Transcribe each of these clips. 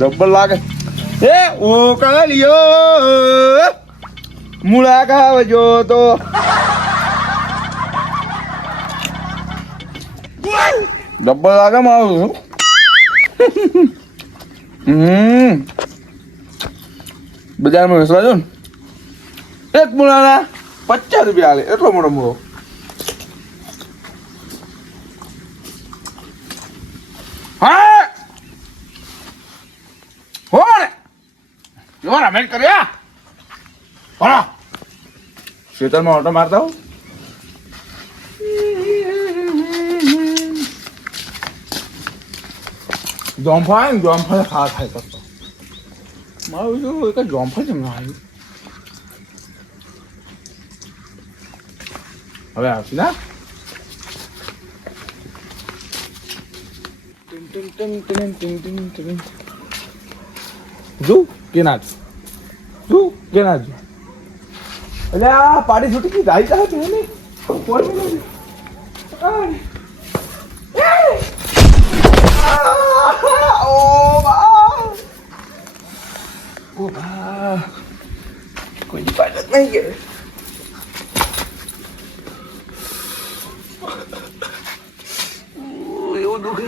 Double લાગે એ ઓ કાલિયો મૂળા ખાવજો તો double લાગે મારું બજારમાં વેચવા જો ને એક મૂળાના 50 રૂપિયા આલે એટલો મોટો મૂળો હા હોને જોરા મેલ કર્યા હોરા ખેતરમાં ઓટો મારતા હો જોમફળ ખાય કરતો મારું જો એક જોમફળ કેમ ના આવ્યું હવે આવશે ના જો કે ના એટલે આ પાડી છૂટી ગઈ ગાઈ કા છે ને કોઈ પાડત નહીં ગયો એવું દુખે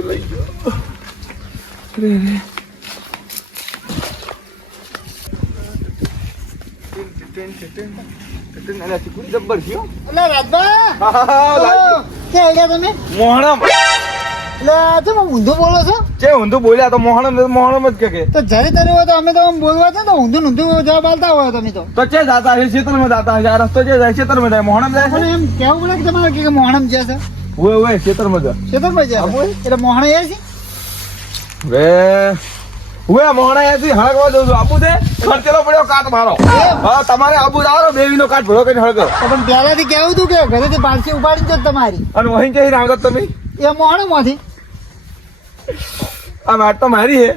લઈ ગયો જબ્બર થયો ઊંધું બોલો છો જે ઊંધું બોલ્યા તો મોહણમ જ કે તો જરી તરી હોય તો અમે તો બોલવા તો ઊંધું જવાબ આલતા હોય તમે તો ચે જાતા છે ક્ષેત્રમાં જાતા છે આ રસ્તો જે જાય ક્ષેત્રમાં જાય મોહણમ જાય પણ એમ કેવું પડે કે તમારે કે મોહણમ છે ઓય ક્ષેત્રમાં જાય ક્ષેત્રમાં જાય એટલે મોહણ એ છે વે ઓય મોહણા એસી હળગવા દઉં છું આબુ દે ખર્ચેલો પડ્યો કાટ મારો હા તમારે આબુ આવો બેવીનો કાટ ભરો કરીને હળગો પણ પહેલાથી કેવું હતું કે ઘરેથી પારસી ઉપાડી જ તમારી અને વહીં જઈને આવતો તમે એ મોહણમાંથી આ વાત તો મારી હે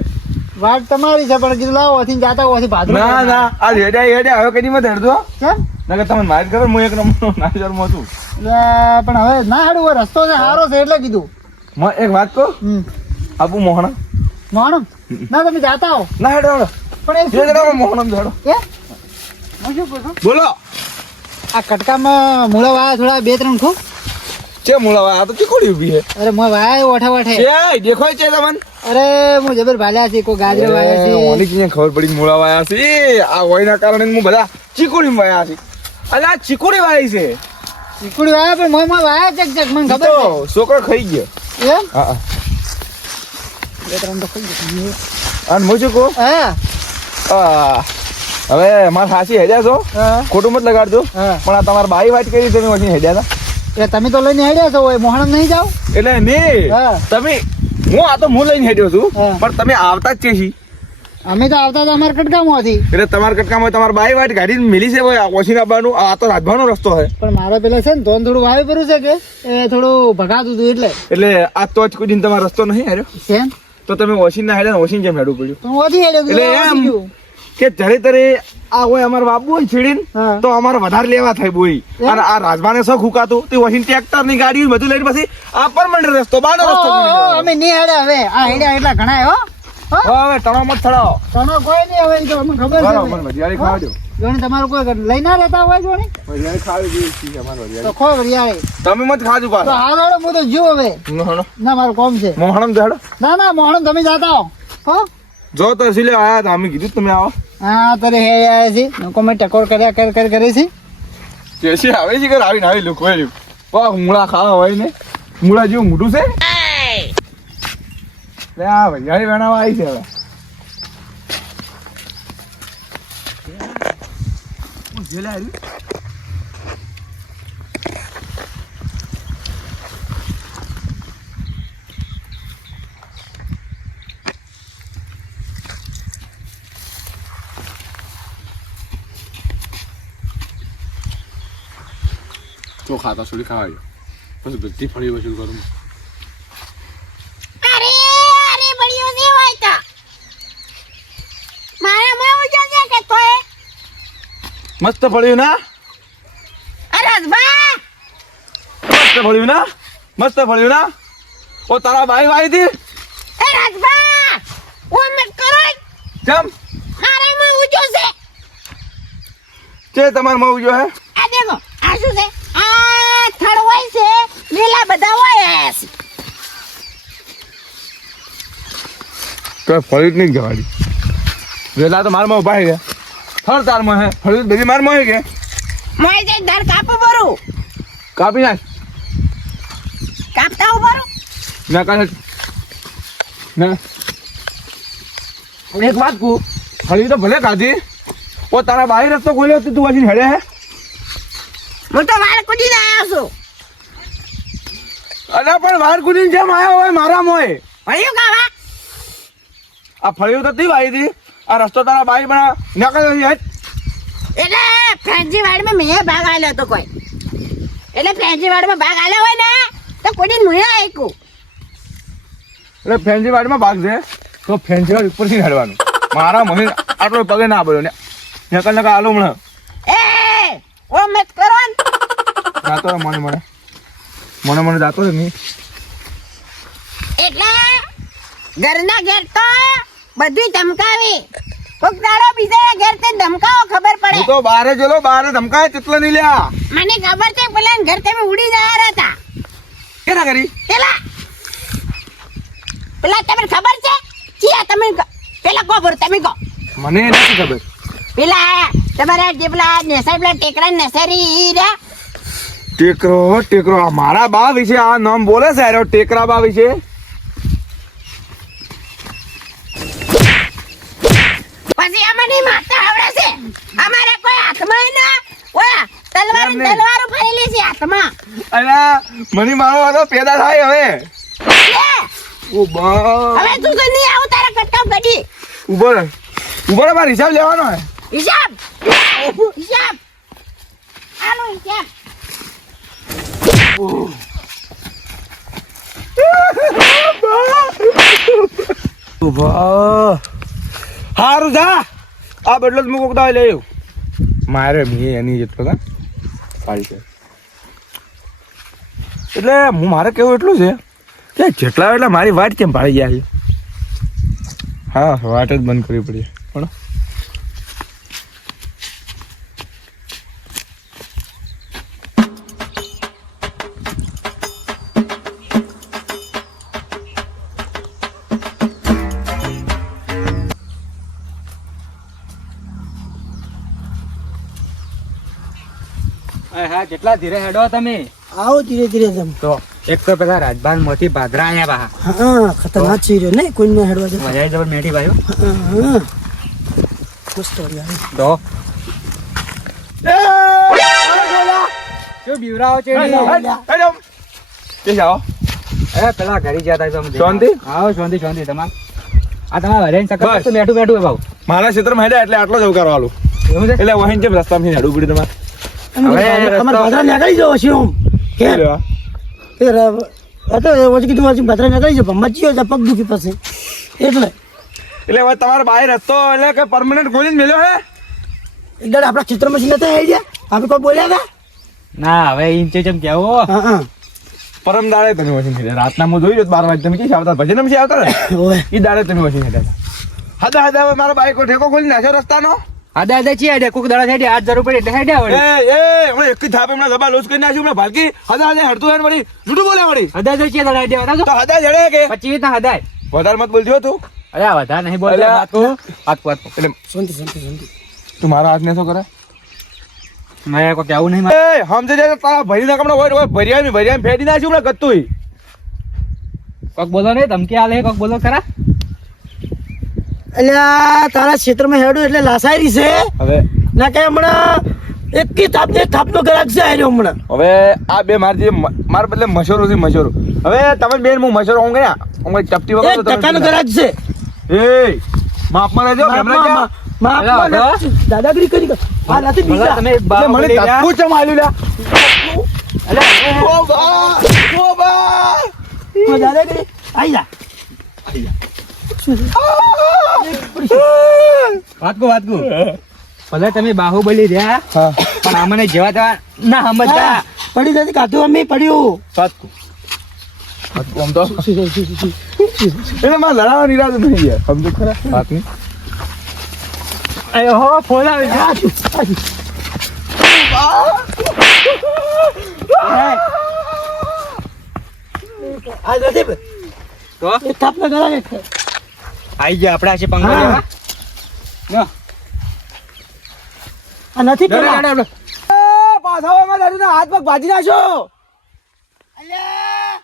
વાત તમારી છે પણ કીધું લાવો ઓથી જાતા ઓથી ભાદરો ના આ હેડ્યા હવે કદી મત હેડજો કેમ નકર તમે મારી ખબર હું એક નંબર નાજરમાં હતું પણ હવે ના હેડું હોય રસ્તો છે સારો છે એટલે કીધું એક વાત કહું આબુ મોહણા મોહણમ ના તમે જાતા હો ના હેડો પણ એ જરા મોહણમ હેડો કે હું શું પૂછું બોલો આ કટકામાં મૂળા વાયા થોડા 2-3 ખૂબ છે મૂળા આ તો ચીકોડી ઊભી હે અરે મોય વાયા ઓઠે છે દેખાય છે તમને અરે હું જબર ભાલ્યા છે કોઈ ગાજર વાયા છે ઓની કિને ખબર પડી મૂળા વાયા છે આ હોયના કારણે હું બધા ચીકોડી વાયા છે અલે આ ચીકોડી વાય છે ચીકુડી વાયા પણ મોય વાયા ચક મને ખબર તો છોકરો ખાઈ ગયો એમ હા 2-3 તો ખાઈ ગયો અને મુજે કો હા હવે માર સાસી હેડ્યા છો હા ખોટું મત લગાડજો હા પણ આ તમાર બાઈ વાત કરી તમે વચ્ચે હેડ્યા હતા એ તમે તો લઈને હેડ્યા છો ઓય મોહણમ નહીં જાવ એટલે ને હા તમે હું આ તો હું લઈને હેડ્યો છું હા. પણ તમે આવતા જ છે છી અમે તો આવતા હતા અમારા કટકામાંથી એટલે તમારા કટકામાં તમારા બાઈ વાટ ગાડી મિલી છે ઓછી નાખવાનું આ તો રાજભાનો રસ્તો છે પણ મારે પેલા છે ને ધોન થોડું વાવી પડ્યું છે કે એ થોડું ભગાતું હતું એટલે આ તો જ કોઈ દિન તમારો રસ્તો નહીં હાર્યો છે તો તમે ઓછી ના હેડ્યા ઓછી જેમ હેડવું પડ્યું તો હું ઓછી હેડ્યો એટલે એમ કે જરે તરે આ હોય અમારે બાપુ હોય છીડીને હા. તો અમારે વધારે લેવા થાય બોઈ અને આ રાજભાને શોખ હુકાતું તે ઓછી ટ્રેક્ટર ની ગાડી બધું લઈને પછી આ પરમનન્ટ રસ્તો બાનો રસ્તો અમે નહીં હેડ્યા હવે આ હેડ્યા એટલા ઘણા હો હવે તણો મત થડાવો તમે કોઈ નહીં હવે તો અમને ખબર બરાબર છે વરિયાળી ખાવા દો જોણી તમારું કોઈ લઈ ના લેતા હોય જોણી વરિયાળી ખાવી જોઈએ છીએ અમારે વરિયાળી તો ખો વરિયાળી તમે મત ખાજો તો પાછા હાલ હેડો હું તો જીવ હવે ના મારું કોમ છે મોહણમ જાડો ના ના મોહણમ તમે જાતા હો જો તો સિલે આયા હતા અમે કીધું તમે આવો હા તારે હે આયા છે લોકો મેં ટકોર કર્યા કરે છે કેસી આવે છે કે આવીને આવી લોકો વાહ મૂળા ખાવા હોય ને મૂળા જેવું મોટું છે લે આ વરિયાળી બનાવવા આવી છે હવે જેલે આવી તો ખાતા છોડી ખાવા પછી બધી ફળી વસૂલ કરું અરે બળિયો છે વાયતા મસ્ત ફળ્યું ના? રાજભા મસ્ત ફળ્યું ના? મસ્ત ફળ્યું ના? ઓ તારા ભાઈ વાઈ હતી? એ રાજભા ઓ મત કરો કેમ? મારામાં ઉજો છે કે તમાર માં ઉજો હે? આ દેખો આ શું છે આ થડ હોય છે લીલા બધા હોય છે તો ફળ્યું જ નહીં જવાડી. વેલા તો મારમાં ઉભા હે ગયા. થર તારમાં હે ફળ્યું બેબી મારમાં હે કે મોય જઈ દર કાપો બરું કાપી નાખ. કાપતા ઉભરું ના કાલે ના એક વાત કહું, ફળ્યું તો ભલે ખાધી. ઓ તારા બાઈ રસ્તો ખોલ્યો તો તું પછી હેડે હે? હું તો વાળ કૂદીને આવ્યો છું અલા પણ વાર કુદીને જેમ આવ્યો હોય મારા મોય. ભણ્યું કાવા આ ફળ્યું તો તી વાઈ હતી. આ રસ્તો તારા બાઈ બના નકલ નથી હેડ. એટલે ફ્રેન્ચી વાડમાં મેં ભાગ આલ્યો હતો કોઈ એટલે ફ્રેન્ચી વાડમાં ભાગ આલ્યો હોય ને તો કૂદીને મુએ આયકું એટલે ફેન્સી વાડીમાં ભાગ છે તો ફેન્સી વાડી ઉપરથી હેડવાનું. મારા મમ્મી આટલો પગે ના પડ્યો ને નકલ નકલ આલું હમણાં એ ઓ મત કરો ને જાતો રહે મને મને જાતો રહે નહીં. એટલે ઘરના ઘેર તો બધું ધમકાવી કોક દાડો બીજાના ઘેર તે ધમકાવો ખબર હું પડે તો બારે ગયેલો બારે ધમકાય તેટલો નહીં લ્યા. મને ખબર છે પેલા ઘર તમે ઉડી જયા હતા કેના કરી? પેલા તમને ખબર છે ચિયા તમે પેલા કો ભર તમે કો મને નથી ખબર. પેલા તમારા જે પેલા નેસર પેલા ટેકરા નેસરી ઈ રહ્યા ટેકરો આ મારા બા વિશે આ નામ બોલે છે અરે ટેકરા બા વિશે. પછી અમને મારતા આવડે છે અમારે કોઈ હાથમાં ના ઓયા તલવાર એમ નહીં. તલવાર ફરેલી છે હાથમાં અલા મને મારો વાળો પેદા થાય હવે. લે, ઓ બા હવે તું તો નહીં આવું તારા કટકાવ ગડી ઉભો રે મારે હિસાબ લેવાનો હે. હિસાબ હિસાબ આલો હિસાબ હારું જા આ બદલો જ મૂકો દાય લઈ મારે મી એની જેટલો કા સારી છે. એટલે હું મારે કેવું એટલું છે કે જેટલા એટલા મારી વાટ કેમ પાડી ગયા છે. હા વાટ જ બંધ કરવી પડી પણ હા કેટલા ધીરે હેડો તમે. આવો ધીરે ધીરે જમ. તો એક તો પેલા રાજભાન મોતી ભાદરા આયા બા હા ખતરનાક છે રે ને કોઈ ના હેડવા દે. વધારે જબર મેઠી ભાઈઓ હા મસ્ત યાર. તો શું બીવરાઓ છે કે જાઓ એ પેલા ઘરે ગયા તા તમે શાંતિ? આવો શાંતિ તમાર આ તમારા હરેન ચક્કર બસ. તો બેઠું હે ભાવ મારા ક્ષેત્રમાં હેડ્યા એટલે આટલો જ અવકારો આલું. એવું છે એટલે વહીને જેમ રસ્તામાં હેડવું પડ્યું તમારે. અમાર ભાદરા નીકળી જાવ છે ઓમ કે શું લેવા? એ તો ઓછી કીધું પછી ભાદરા નીકળી જાવ મચ્યો છે પગ દુખી પછી એટલે એટલે હવે તમારા બાય રસ્તો એટલે કે પરમનન્ટ ખોલીને મેલ્યો હે. એક દાડે આપણા ક્ષેત્રમાં છે નતા આવી ગયા આપણે કોઈ બોલ્યા હતા ના હવે ઇંચે ચમ કેવો હા હા પરમ દાડે તમે વસીને હેડ્યા. રાતના હું જોઈ 12 વાગે તમે ક્યાં આવતા ભજન માં આવતા ને ઓય એ દાડે તમે વસીને હેડ્યા હતા. હદા હવે મારા બાઈક ઠેકો ખોલી નાખ્યો રસ્તાનો. આદા આદા છીએ હેડે કોક દાડા હેડે આજ જરૂર પડે એટલે હેડે એ આવડે હમણાં એક જ થાપે હમણાં દબા લોસ કરી નાખ્યું હમણાં ભાલકી હદા હડતું હેડ વળી જૂઠું બોલ્યા વળી. આદા આદા છીએ દાડા હેડે આવતા તો હદા જડે કે 25 ના હદાય વધારે મત બોલજો તું. અરે આ વધારે નહીં બોલતો અલ્યા. વાત કહું વાત એટલે શાંતિ તું મારા હાથને શું કરે? મેં કોઈ કેવું નહીં એ સમજે જાય તારા ભરી ના કમણા હોય ભરિયા ફેરી નાખ્યું હમણાં ગત્તુંય. કોક બોલો નહીં ધમકી આલે કોક બોલો ખરા એટલે તારા ક્ષેત્રમાં હેડો એટલે લાસારી છે હવે ના કે હમણાં એક થાપનો ગ્રાહક છે આર્યો હમણાં હવે આ બે મારા બદલે મશોરો છે મશોરો. હવે તમે બેન હું મશોરો હું ગયા હું ચપટી એક ટકાનો ગ્રાહક છે એ માપમાં રહેજો ભેમરા અલ્યા, દાદાગીરી કરી આ નથી બોલો બીજા તમે એટલે બા મને બોલી રહ્યા. ધક્કું ચમ આલ્યું લ્યા. અલ્યા, ઓ બા દાદાગીરી આઈ જા વાત કો ભલે તમે બાહુબલી રહ્યા હા પણ અમને જેવા તેવા ના સમજતા. પડી નથી કાઢું અમે પડ્યું સાચું આમ તો એટલે મારે લડાવવા નિરાજ નહીં યાર સમજો ખરા વાતની અરે હો ફોન આવી ગયો. આ નથી તો એ થાપ ના કરાવે આઈ ગયા આપણે આજે પંગો લેવા. લ્યો. આ નથી લે, લે, પેલા. લે, લે. પાછા એમાં દાદીના હાથ પગ ભાજી નાખો અલ્યા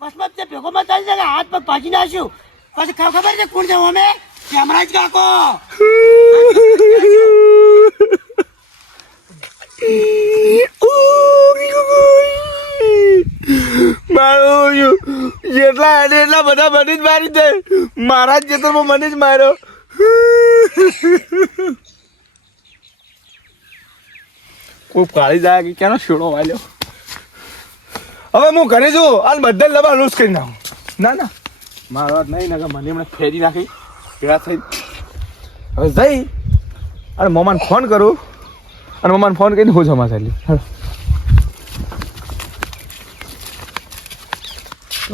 બસ બસ તે ભેગોમાં ચાલી જાય હાથ પગ ભાજી નાખ્યું પછી ખબર છે કોણ છે અમે કેમરાજ કાકો મારું જેટલા હેડે એટલા બધા મને જ મારી દે મારા જ ખેતરમાં મને જ માર્યો કોઈ કાળી જાય કે ક્યાંનો શેડો વાલ્યો હવે હું ઘરે છું અને બધા લબા લૂસ કરી નાખું ના ના મારો વાત નહીં ના મને એમણે ફેરી નાખી ભેળા થઈ હવે જઈ અને મમ્માને ફોન કરું અને મમ્માને ફોન કરીને હું જમા ચાલી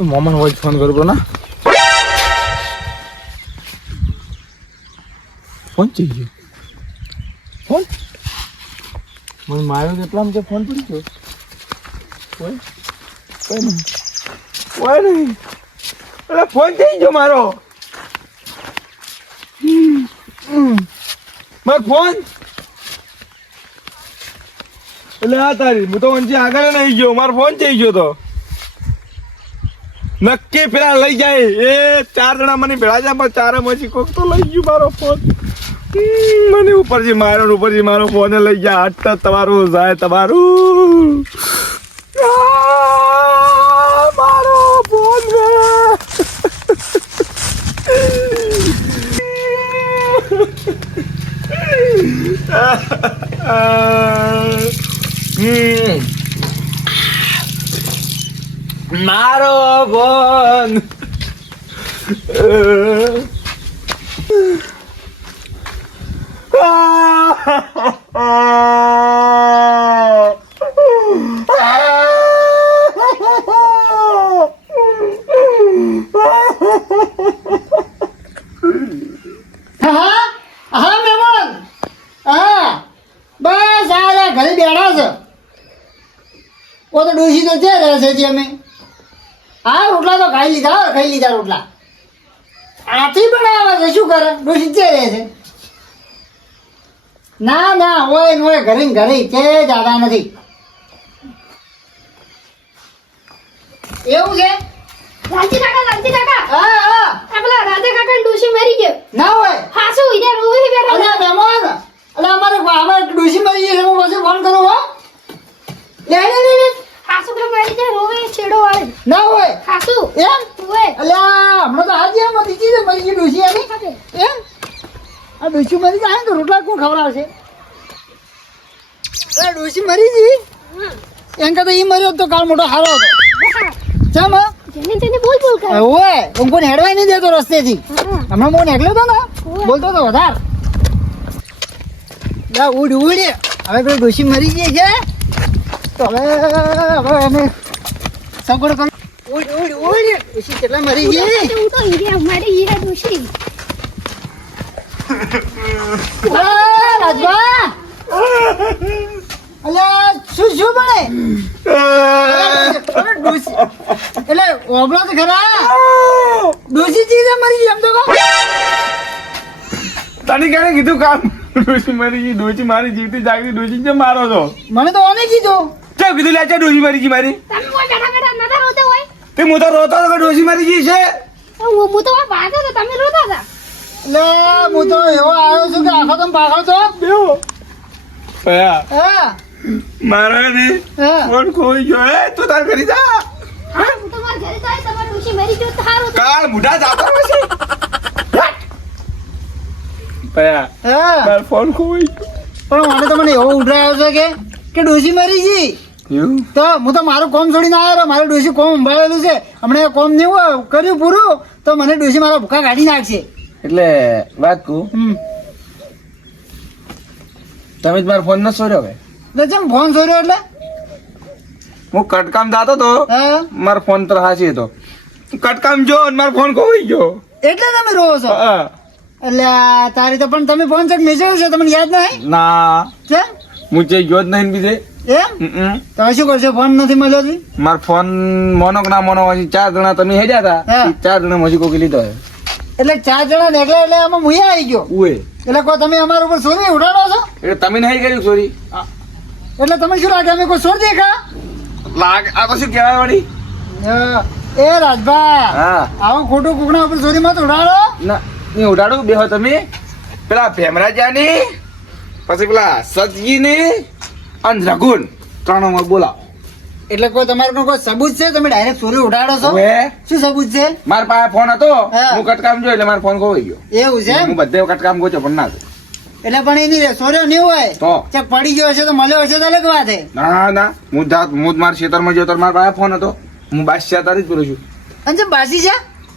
મમ્માને હોય ફોન કરું ના ફોન ચઈ ગયો ફોન મને માર્યો કેટલામાં કે ફોન પડી ગયો કોઈ નહીં કોઈ નહીં એટલે ફોન થઈ ગયો મારો મારો ફોન એટલે આ તારી હું તો વંચી આગળ નહીં ગયો મારો ફોન થઈ ગયો તો નક્કી પેલા લઈ જાય એ 4 જણા મને ભેળા જાય પણ 4 માંથી કોક તો લઈ ગયું મારો ફોન મને ઉપરથી મારો ઉપરથી મારો ફોન લઈ ગયા હાથ તમારું જાય તમારું મારો ફોન મારો ફોન હા મહેમાન હા બસ આ ઘરે બેઠા છે ઓ તો ડોસી તો છે રહે છે અમે હા રોટલા તો ખાઈ લીધા રોટલા આથી બનાવે છે શું કરે ડોસી છે રહે છે ના ના હોય ને હોય ઘરે ને ઘરે છે દાદા નથી એવું છે રાજી કાકા હા હા આ પેલા રાધે કાકા ડોશી મરી ગયો ના હોય હાસુ ઈડે રોવી બેઠો અલ્યા મહેમાન અલ્યા અમારે ડોસી મરી ગઈ છે હું પછી ફોન કરું હો લે હાસુ કે મરી જાય રોવે છેડો વાળે ના હોય હાસુ એમ ઓએ અલ્યા હમણાં તો આજે આમાં બીજી છે મરી ગઈ ડોસી આની એમ આ ડોસી મરી જાય ને તો રોટલા કોણ ખવડાવશે અરે ડોસી મરી ગઈ એમ કરતા ઈ મર્યો તો કાળ મોટો હારો હતો ચમ જેને તેને બોલ કરે ઓય હું કોને હેડવાય નહીં દેતો રસ્તેથી હમણાં હું નીકળ્યો હતો ને બોલતો તો વધાર જા ઉડ હવે પેલી ડોસી મરી ગઈ છે તો હવે અમે સગવડ કર ઉડ ડોસી કેટલા મરી ગઈ હું તો ઈડે મારી ઈડે ડોશી રાજભા અલ્યા શું બને એટલે ઓબળો તો ખરા ડોસી ચીજ મરી ગઈ એમ તો કહો તને ક્યારે કીધું કામ ડોસી મરી ગઈ ડોસી મારી જીવતી જાગતી ડોસી જે મારો છો મને તો ઓને કીધું કેમ કીધું લે ડોસી મરી ગઈ મારી તમે કોઈ બેઠા બેઠા નતા રોતા હોય તે હું તો રોતો હતો કે ડોસી મરી ગઈ છે હું તો વાત હતો તમે રોતા હતા એટલે હું તો એવો આવ્યો છું કે આખો તમ પાખો તો બેહો પયા હા મારા ને હા ફોન ખોઈ ગયો હે તું તાર કરી જા હા હું તમારા ઘરે જાય તમારી ડોશી મરી ગયો તો હારું તો કાળ મુઢા જાતો પછી પયા હા મારો ફોન ખોઈ ગયો પણ મને તો મને એવો ઉડરાયો છે કે ડોસી મરી ગઈ એવું તો હું તો મારું કોમ છોડીને આવ્યો મારું ડોસી કોમ સંભાળેલું છે હમણાં કોમ નહીં કર્યું પૂરું તો મને ડોસી મારા ભૂખા કાઢી નાખશે એટલે વાત કહું તમે જ મારો ફોન ન સોર્યો હવે એટલે જેમ ફોન ચોર્યો એટલે હું કટકામ જાતો તો હા મારો ફોન તો હાચી હતો કટકામ જો ને મારો ફોન ખોવાઈ ગયો એટલે તમે રોવો છો હા. એટલે આ તારી તો પણ તમે ફોન ચેક મેસેજ છે તમને યાદ નહીં ના કેમ હું જે ગયો જ નહીં બીજે એમ તો શું કરશો ફોન નથી મળ્યો જી મારો ફોન મોનો કે ના મોનો હજી 4 જણા તમે હેડ્યા હતા હા. 4 જણા હજી કોકી લીધો હે એટલે 4 જણા નીકળ્યા એટલે આમાં હું આવી ગયો ઉએ એટલે કોઈ તમે અમારા ઉપર ચોરી ઉડાડો છો એટલે તમે નહીં કર્યું સોરી એટલે તમે શું લાગે અમે કોઈ ચોર દેખા લાગે આ તો શું કહેવાય વળી એ રાજભા હા આવું ખોટું કુકડા ઉપર ચોરી મત ઉડાડો ના ની ઉડાડું બેહો તમે પેલા ભેમરાજાની પછી પેલા સતજીની અને રઘુન ત્રણોમાં બોલાવો એટલે કોઈ તમારે કોઈ સબૂત છે તમે ડાયરેક્ટ ચોરી ઉડાડો છો હવે શું સબૂત છે મારા પાસે ફોન હતો હા. હું કટકામ જોયો એટલે મારો ફોન ખોવાઈ ગયો એવું છે એમ? હું બધે કટકામ ગોચ્યો પણ ના થયો. એટલે પણ એની ચોર્યો નહીં હોય તો ચક પડી ગયો હશે તો મળ્યો હશે તો અલગ વાત છે ના ના હું મારા ખેતરમાં ગયો તો મારા પાસે ફોન હતો હું 22 તારીખ પેલો છું અને જે બાસી છે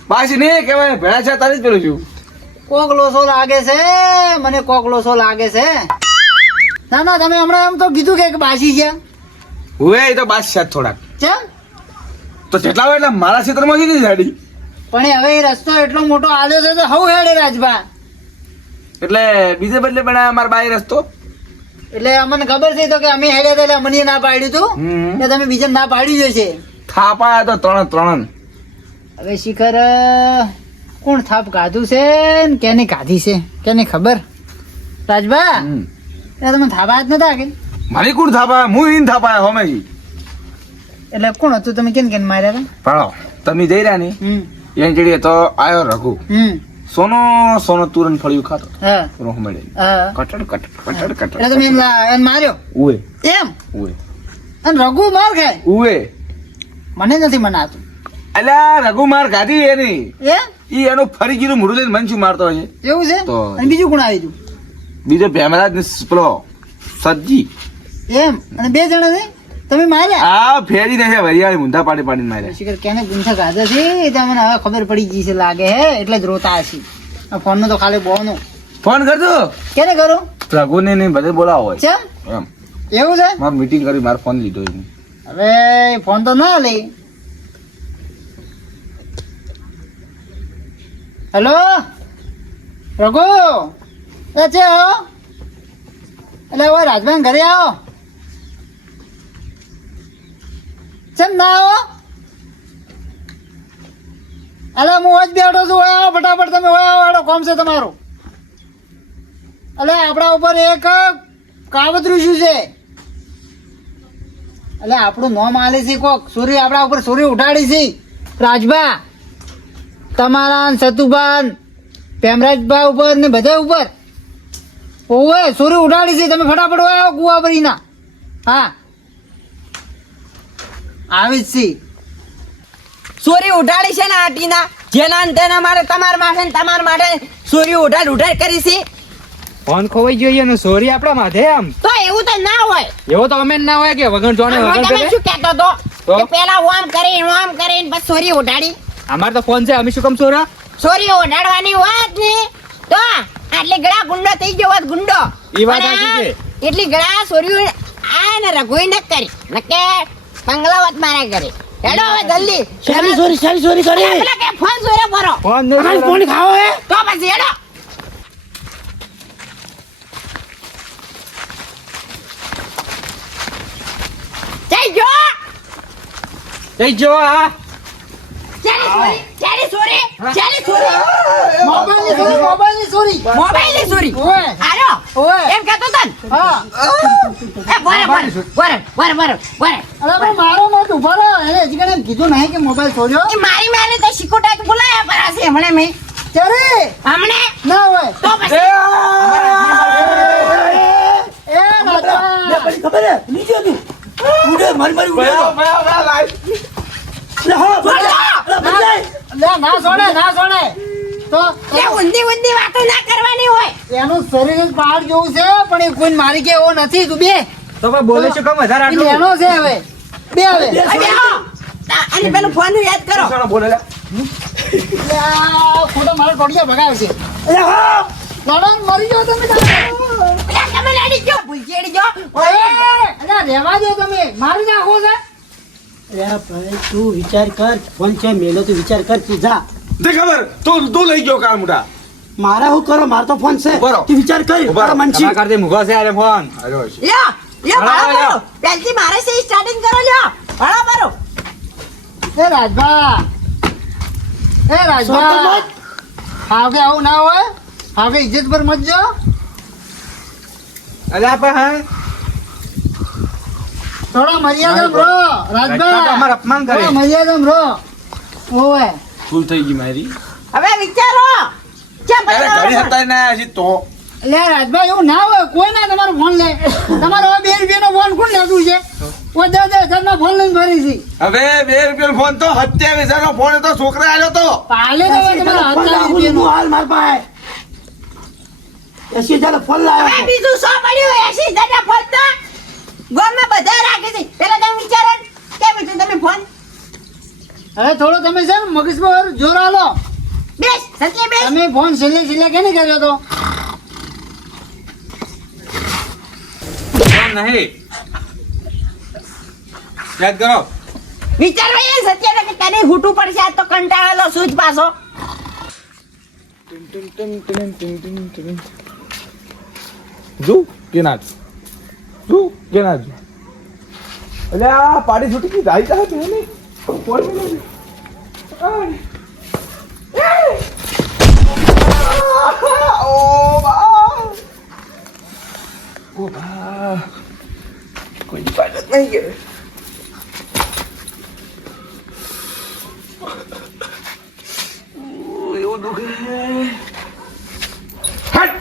બાસી નહીં કહેવાય ભેળા 4 તારીખ પેલો છું કોક લોસો લાગે છે મને કોક લોસો લાગે છે ના ના તમે હમણાં એમ તો કીધું કે બાસી છે હવે એ તો 22 થોડાક કેમ તો જેટલા હોય એટલે મારા ખેતરમાં જ નહીં ગાડી પણ હવે એ રસ્તો એટલો મોટો આલ્યો છે તો હવ હેડે રાજભા એટલે બીજે બદલે બનાવ્યા મારા બાઈ રસ્તો એટલે અમને ખબર છે તો કે અમે હેડ્યા હતા એટલે અમને ના પાડ્યું તું હમ. ને તમે બીજા ના પાડ્યું જ છે થાપા તો ત્રણ હવે શિખર કોણ થાપ કાઢું છે ને કેને કાઢી છે કેને ખબર રાજભા હમ. એટલે તમે થાપા જ નતા કે મારી કોણ થાપા હું ઈન થાપા હોમેજી એટલે કોણ હતું તમે કેમ કેમ માર્યા હતા પાડો તમે જઈ રહ્યા ને એની જડીએ તો આયો રઘુ સોનો સોનો તુરંત ફળિયું ખાતો હા રોહ મળે હા કટડ કટડ કટડ એટલે તમે એને માર્યો ઉએ એમ ઉએ અને રઘુ માર ખાય ઉએ મને નથી મનાતું અલ્યા રઘુ માર ગાધી એની એ ઈ એનો ફરી ગીરું મોઢું લઈને મન શું મારતો હશે એવું છે તો. અને બીજું કોણ આવી હતું બીજો ભેમરાજ ને પેલો સಜ್જી એમ અને 2 જણા ને તમે માર્યા આ ફેરી ને વરિયાળી મુંધા પાડી પાડીને માર્યા શિખર કેને ગુંઠા ગાધા છે એ તો મને હવે ખબર પડી ગઈ છે લાગે હે એટલે જ રોતા હશે આ ફોન નો તો ખાલી બોનો ફોન કરજો કેને કરો રઘુ ને બધે બોલાવો હોય કેમ એમ એવું છે મારે મીટિંગ કરી મારો ફોન લીધો એમ. હવે ફોન તો ના લઈ હેલો રઘુ એ છે આવો એટલે હવે રાજભાઈ ઘરે આવો ચમ ના આવો અલે હું જ બેઠો છું હોય આવો ફટાફટ તમે હોય આવો આડો કોમ છે તમારું એટલે આપણા ઉપર એક કાવતરું શું છે એટલે આપણું નોમ આલે છે કોક સૂર્ય આપણા ઉપર સૂર્ય ઉઠાડી છે રાજભા તમારા ને સતુભાન પેમરાજભા ઉપર ને બધા ઉપર ઓવે સૂર્ય ઉઠાડી છે તમે ફટાફટ હોય આવો કુવા ભરીના હા આવી જ છે સોરી ઉઠાડી છે ને આટીના જેના ને તેના માટે તમારા માટે ને તમારા માટે સોરી ઉઠાડ કરી છે ફોન ખોવાઈ ગયો ને સોરી આપણા માથે આમ તો એવું તો ના હોય એવો તો અમે ના હોય કે વગર જોણે તમે વગર કરે શું કહેતો તો તો? કે પેલા ઓમ કરીને બસ સોરી ઉઠાડી અમાર તો ફોન છે અમે શું કામ સોરા સોરી ઉઠાડવાની વાત ને તો આટલી ગળા ગુંડો થઈ ગયો હોત ગુંડો ઈ વાત પણ સાચી છે. એટલી ગળા સોરી આ ને રઘુઈ ન કરી નકે બંગલાવત મારા કરી હેડો હવે જલ્દી સોરી કરી પેલા કે ફોન સોરે ભરો ફોન નહીં અમારે ફોન ખાવો હે તો પછી હેડો જઈ જો જઈ જો આ ચાલી સોરી મોબાઈલની ચોરી મોબાઈલ ની સોરી ઓય આરો ઓય એમ કહેતો તન હા એ બોરે અરે પણ મારો મત ઉભો રહો એને હજી કણે કીધું નહીં કે મોબાઈલ ચોર્યો એ મારી માને તો શિકોટા તો બોલાયા પર હશે હમણે મેં ત્યારે હમણે ના હોય તો પછી એ રાજભા ખબર હે નીચે હતું ઉડે મારી ઉડે લે હા બદલાય લે ના સોડે તો એ ઊંધી વાતો ના કરવાની હોય એનું શરીર જ બહાર જેવું છે પણ એ કોઈ મારી કે એવો નથી તું બે તો પણ બોલે શું કામ વધારે એટલે આટલું એનો છે હવે બે હવે હવે આવો. અને પેલું ફોન યાદ કરો સોનો બોલે લે. એટલે આ ખોટો મારો ટોટિયા ભગાવે છે લે હા લડન મરી ગયો તમે પેલા તમે લઈ એડી ગયો ભૂલજી એડી ગયો અરે રહેવા દો તમે મારી નાખો છે અરે ભાઈ તું વિચાર કર ફોન છે મેલો તું વિચાર કર તું જા તે ખબર તું લઈ ગયો કાર મોટા મારે શું કરો મારો તો ફોન છે ઉભા રહો. તું વિચાર કર ઉભા રહો. તારા મનથી તમારા કરતી મૂકો છે અરે ફોન આવ્યો છે લ્યો લ્યો બરાબર, બરાબર લ્યો. પહેલથી મારે સે સ્ટાર્ટિંગ કરો લ્યો બરાબર એ રાજભા એ રાજભા હવે આવું ના હોય હવે ઇજ્જત પર મત જો અલ્યા પણ હા થોડા મર્યાદા રહો રાજભા તમારું અપમાન કરે. થોડા મર્યાદા રહો ઓવે ભૂલ થઈ ગઈ મારી હવે વિચારો કેમ અરે ઘડી હતા ના હજી તો લે રાજભાઈ એવું ના હોય કોઈ ના તમારો ફોન લે તમારો હવે 2 રૂપિયાનો ફોન કોણ લેતું છે કોઈ 10,000 નો ફોન લઈને ફરી છે હવે 2 રૂપિયાનો ફોન તો 27,000 નો ફોન તો છોકરા આવ્યો તો પાલે તો હવે તમારા ફોન 27 લાવું રૂપિયાનો હાલ માર પાસે 80,000 ફોન લાવ્યો હવે છે. બીજું શું પડ્યું 80,000 ફોન તો ગામમાં બધા રાખે છે પેલા તમે વિચારો ને, કેમ છે તમે ફોન હવે થોડો તમે છે ને મગજ પર જોર આલો બેસ સત્ય બેસ તમે ફોન છેલ્લે કેને કર્યો તો ફોન નહીં યાદ કરો વિચારવા એ સત્ય ને કે તને હૂટું પડશે આજ તો કંટાળેલો સૂજ પાછો જો કે ના જો કે ના જો અલે આ પાડી છૂટી ગઈ જાય તા ને ફોન મે ઓ બા કોઈ પાડત નહીં ગયો એવું દુખે હટ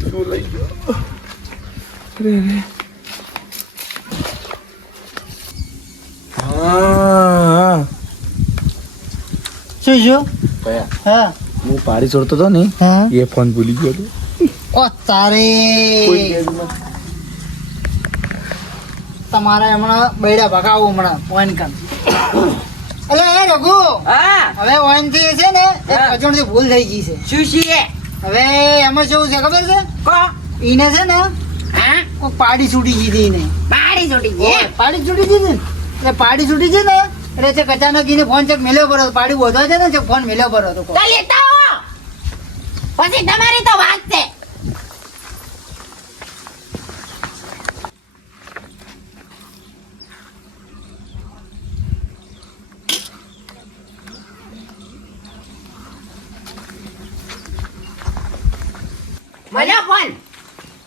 શું લઈ ગયો હા શું શું ભયા હા હું પાડી છોડતો હતો ને હા એ ફોન ભૂલી ગયો હતો ઓ તારે તમારા હમણાં બૈડા ભગાવો હમણાં ફોન કર અલે એ રઘુ હા હવે ઓન થી છે ને એક હા. અજણ થી ભૂલ થઈ ગઈ છે શું છીએ હવે એમાં શું છે ખબર છે કો ઈને છે ને હા કોઈ પાડી છૂટી દીધી એને પાડી છોડી ગઈ પાડી છૂટી દીધી ને એટલે પાડી છૂટી છે ને એટલે છે અચાનક એને ફોન ચેક મેલ્યો પડ્યો હતો. પાડી બોધવા છે ને ચેક ફોન મેલ્યો પડ્યો હતો તો લેતા આવો પછી તમારી તો વાત છે મળ્યો ફોન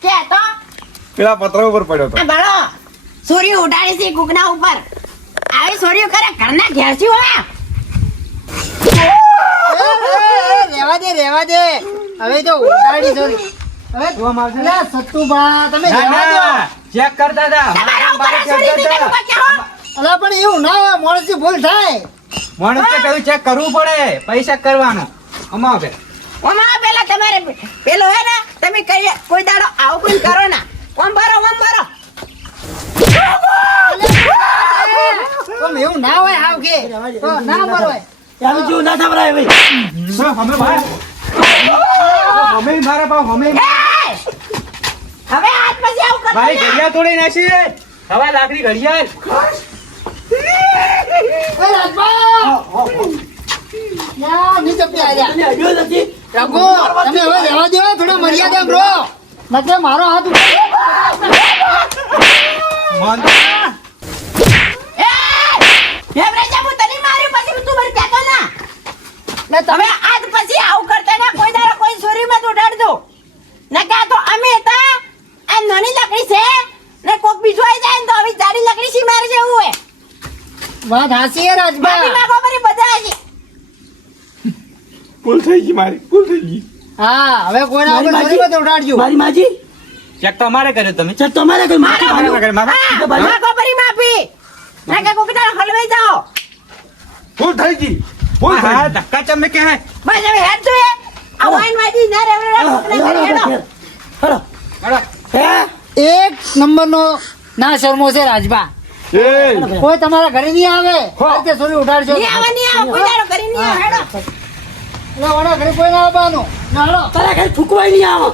કે તો પેલા પત્ર ઉપર પડ્યો હતો આ બળો સૂર્ય ઉડાડી છે ગુગના ઉપર આવી સૂર્ય કરે ઘરના ઘેરથી હોય રેવા દે હવે તો ઉડાડી સોરી હવે અલા, સત્તુભા તમે રેવા દો ચેક કરતા હતા તમારા ઉપર સૂર્ય નીકળે ઉપર કેવો અલા પણ એવું ના હોય માણસથી ભૂલ થાય માણસ કહ્યું ચેક કરવું પડે પૈસા કરવાનું અમાવે ઓમાં પેલા તમારે પેલો હે ને તમે કઈ કોઈ દાડો આવું કોઈ કરો ના ઓમ ભરો પણ એવું ના હોય હાવ કે તો ના બરોય આવી જેવું ના થવરાય ભાઈ અમે ભાઈ અમે મારા બાપ અમે એ! હવે આજ પછી આવું કરતો ભાઈ ના. ઘડિયાળ તોડી નાખી રે હવે લાકડી ઘડિયાળ ઓય રાજભા યા નીચે પી આજા તને અડ્યો નથી રઘુ તમે હવે રહેવા દો થોડો મર્યાદા બ્રો નકે મારો હાથ ઉપર મન એ! એમ રહેજે, હું તને માર્યું પછી તું મને કહેતો ના. લે તમે આજ પછી આવું કરતા ના કોઈ દાડો કોઈ ચોરીમાં તો ઉડાડજો નકા તો અમે હતા આ નાની લકડી છે ને કોક બીજું આવી જાય ને તો આવી જાડી લકડી સી મારે જેવું હોય વાત હાસી હે રાજભા માફી માંગો મારી બધા છે ભૂલ થઈ ગઈ મારી ભૂલ થઈ ગઈ હા હવે કોઈના મારી ઉપર માજી. ચોરી મત ઉડાડજો મારી માજી ચેક તો અમારે કર્યો તમે ચાલ તમારે કઈ માથે મારા બાંધો. વગર મારા હા, તો ભાઈ- માંગો મારી માફી નકા કોક દાડો હલવાઈ જાઓ ભૂલ થઈ ગઈ ભૂલ થઈ હા ગઈ ધક્કા ચમને કહેવાય બસ હવે હેડ તો એ આ વાઈન વાજી ના રે હા, હેડો હેડો. હળો. હે? એક નંબરનો ના શર્મો છે રાજભા એ કોઈ તમારા ઘરે નહીં આવે હો. આ રીતે સોરી ઉઠાડજો નહીં આવે નહીં આવે કોઈ દાડો કરી નહીં આવે હેડો એટલે ઓના ઘરે કોઈ ના આવવાનું ના હેડો. તારા ઘરે થૂકવાય નહીં આવે